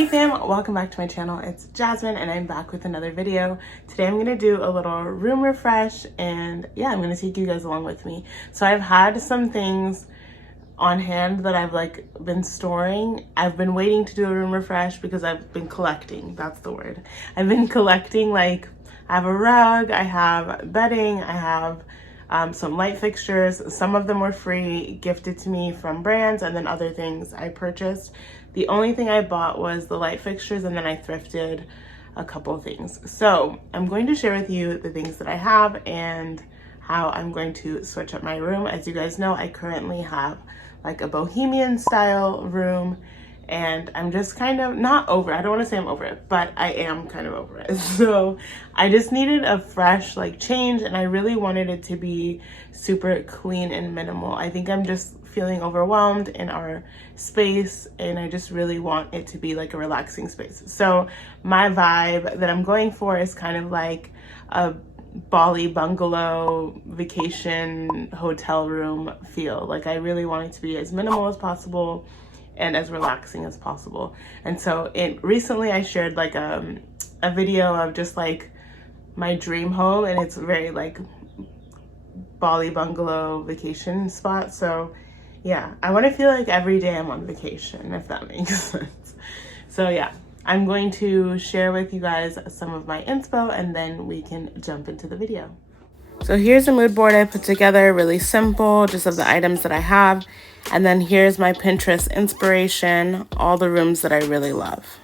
Hey fam, welcome back to my channel. It's Jasmine and I'm back with another video. Today I'm gonna do a little room refresh and yeah, I'm gonna take you guys along with me. So I've had some things on hand that I've been storing. I've been waiting to do a room refresh because I've been collecting, that's the word. I've been collecting, I have a rug, I have bedding, I have some light fixtures. Some of them were free, gifted to me from brands, and then other things I purchased. The only thing I bought was the light fixtures, and then I thrifted a couple of things. So I'm going to share with you the things that I have and how I'm going to switch up my room. As you guys know, I currently have like a bohemian style room, and I'm just kind of not over it. I don't want to say I'm over it, but I am kind of over it. So I just needed a fresh change, and I really wanted it to be super clean and minimal. I think I'm just feeling overwhelmed in our space, and I just really want it to be like a relaxing space. So my vibe that I'm going for is kind of like a Bali bungalow vacation hotel room feel. I really want it to be as minimal as possible and as relaxing as possible. And so recently I shared a video of just my dream home, and it's very Bali bungalow vacation spot. So yeah, I want to feel like every day I'm on vacation, if that makes sense. So yeah, I'm going to share with you guys some of my inspo, and then we can jump into the video. So here's a mood board I put together, really simple, just of the items that I have. And then here's my Pinterest inspiration, all the rooms that I really love.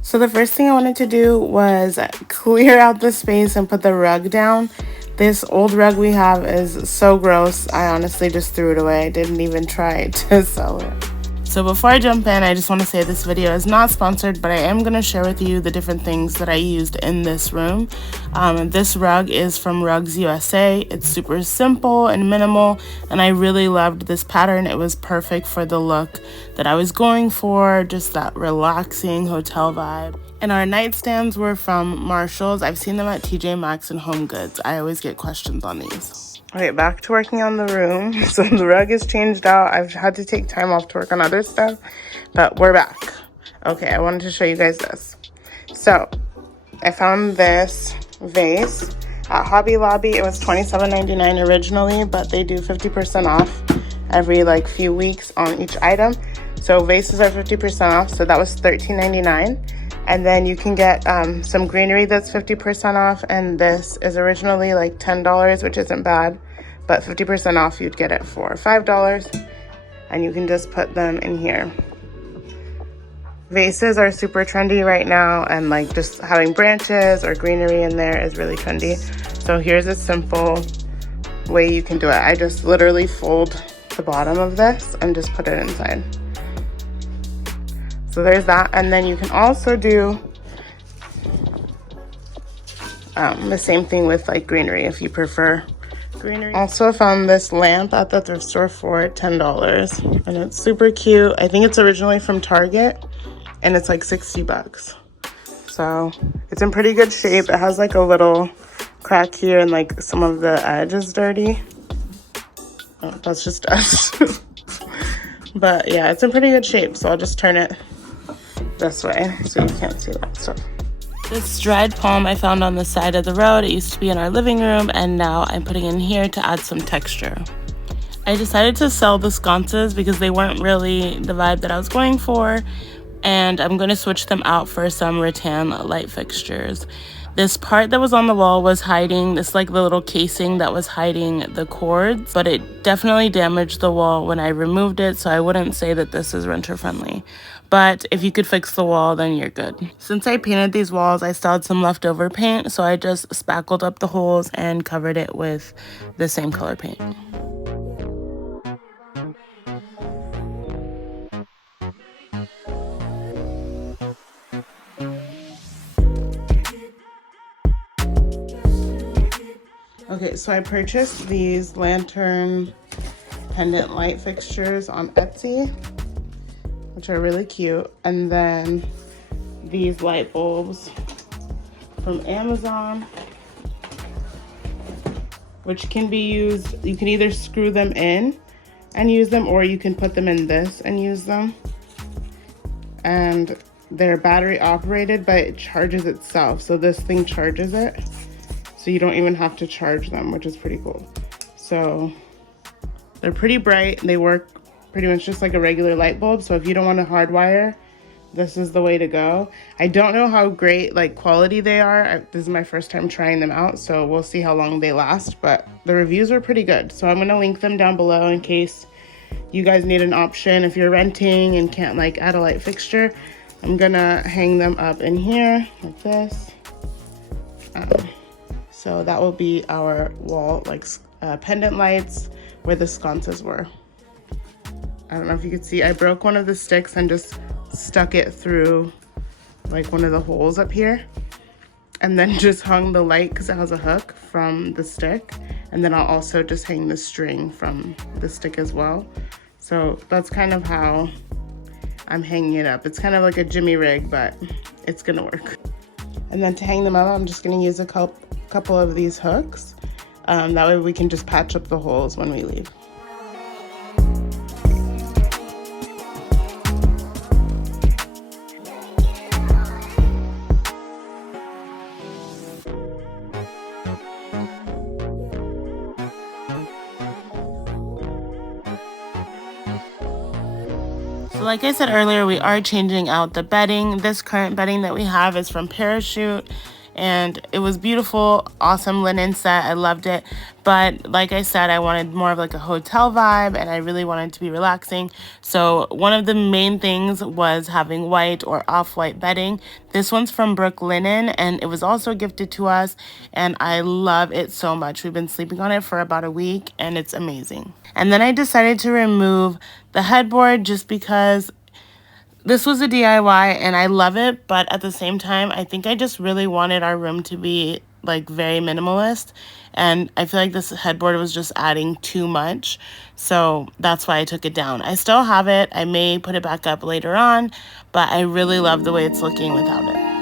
So the first thing I wanted to do was clear out the space and put the rug down. This old rug we have is so gross. I honestly just threw it away. I didn't even try to sell it. So before I jump in, I just want to say this video is not sponsored, but I am going to share with you the different things that I used in this room. This rug is from Rugs USA. It's super simple and minimal, and I really loved this pattern. It was perfect for the look that I was going for, just that relaxing hotel vibe. And our nightstands were from Marshall's. I've seen them at TJ Maxx and Home Goods. I always get questions on these. Okay, back to working on the room. So the rug is changed out. I've had to take time off to work on other stuff, but we're back. Okay, I wanted to show you guys this. So I found this vase at Hobby Lobby. It was $27.99 originally, but they do 50% off every few weeks on each item. So vases are 50% off, so that was $13.99. And then you can get some greenery that's 50% off, and this is originally $10, which isn't bad, but 50% off you'd get it for $5, and you can just put them in here. Vases are super trendy right now, and just having branches or greenery in there is really trendy. So here's a simple way you can do it. I just literally fold the bottom of this and just put it inside. So there's that, and then you can also do the same thing with greenery if you prefer greenery. Also found this lamp at the thrift store for $10, and it's super cute. I think it's originally from Target, and it's $60. So it's in pretty good shape. It has a little crack here, and some of the edge is dirty. Oh, that's just dust. But yeah, it's in pretty good shape, so I'll just turn it this way so you can't see that stuff. This dried palm I found on the side of the road. It used to be in our living room, and now I'm putting it in here to add some texture. I decided to sell the sconces because they weren't really the vibe that I was going for, and I'm going to switch them out for some rattan light fixtures. This part that was on the wall was hiding this the little casing that was hiding the cords, but it definitely damaged the wall when I removed it, so I wouldn't say that this is renter friendly. But if you could fix the wall, then you're good. Since I painted these walls, I still had some leftover paint, so I just spackled up the holes and covered it with the same color paint. Okay, so I purchased these lantern pendant light fixtures on Etsy, which are really cute. And then these light bulbs from Amazon, which can be used. You can either screw them in and use them, or you can put them in this and use them. And they're battery operated, but it charges itself. So this thing charges it. So you don't even have to charge them, which is pretty cool. So they're pretty bright. They work pretty much just like a regular light bulb. So if you don't want to hardwire, this is the way to go. I don't know how great like quality they are. This is my first time trying them out, so we'll see how long they last, but the reviews are pretty good. So I'm gonna link them down below in case you guys need an option. If you're renting and can't like add a light fixture, I'm gonna hang them up in here like this. So that will be our wall like pendant lights where the sconces were. I don't know if you could see, I broke one of the sticks and just stuck it through like one of the holes up here, and then just hung the light because it has a hook from the stick, and then I'll also just hang the string from the stick as well. So that's kind of how I'm hanging it up. It's kind of like a jimmy rig, but it's gonna work. And then to hang them up, I'm just gonna use a couple of these hooks. That way we can just patch up the holes when we leave. So like I said earlier, we are changing out the bedding. This current bedding that we have is from Parachute, and it was beautiful, awesome linen set. I loved it. But like I said, I wanted more of like a hotel vibe, and I really wanted to be relaxing. So one of the main things was having white or off-white bedding. This one's from Brook Linen, and it was also gifted to us, and I love it so much. We've been sleeping on it for about a week, and it's amazing. And then I decided to remove the headboard just because this was a DIY and I love it, but at the same time, I think I just really wanted our room to be like very minimalist, and I feel like this headboard was just adding too much, so that's why I took it down. I still have it. I may put it back up later on, but I really love the way it's looking without it.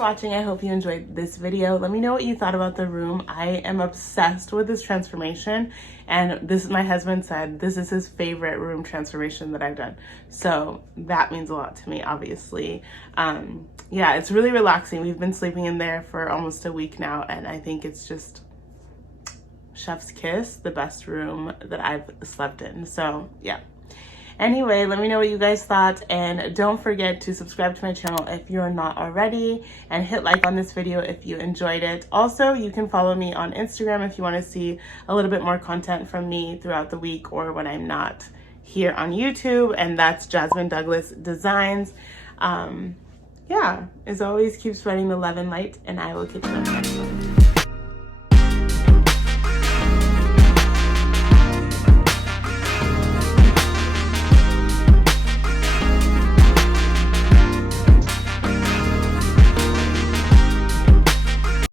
watching. I hope you enjoyed this video. Let me know what you thought about the room. I am obsessed with this transformation, and my husband said this is his favorite room transformation that I've done. So that means a lot to me, obviously. Yeah, it's really relaxing. We've been sleeping in there for almost a week now, and I think it's just chef's kiss, the best room that I've slept in. So yeah. Anyway, let me know what you guys thought, and don't forget to subscribe to my channel if you're not already, and hit like on this video if you enjoyed it. Also, you can follow me on Instagram if you want to see a little bit more content from me throughout the week or when I'm not here on YouTube, and that's Jasmine Douglas Designs. Yeah, as always, keep spreading the love and light, and I will catch you on the next one.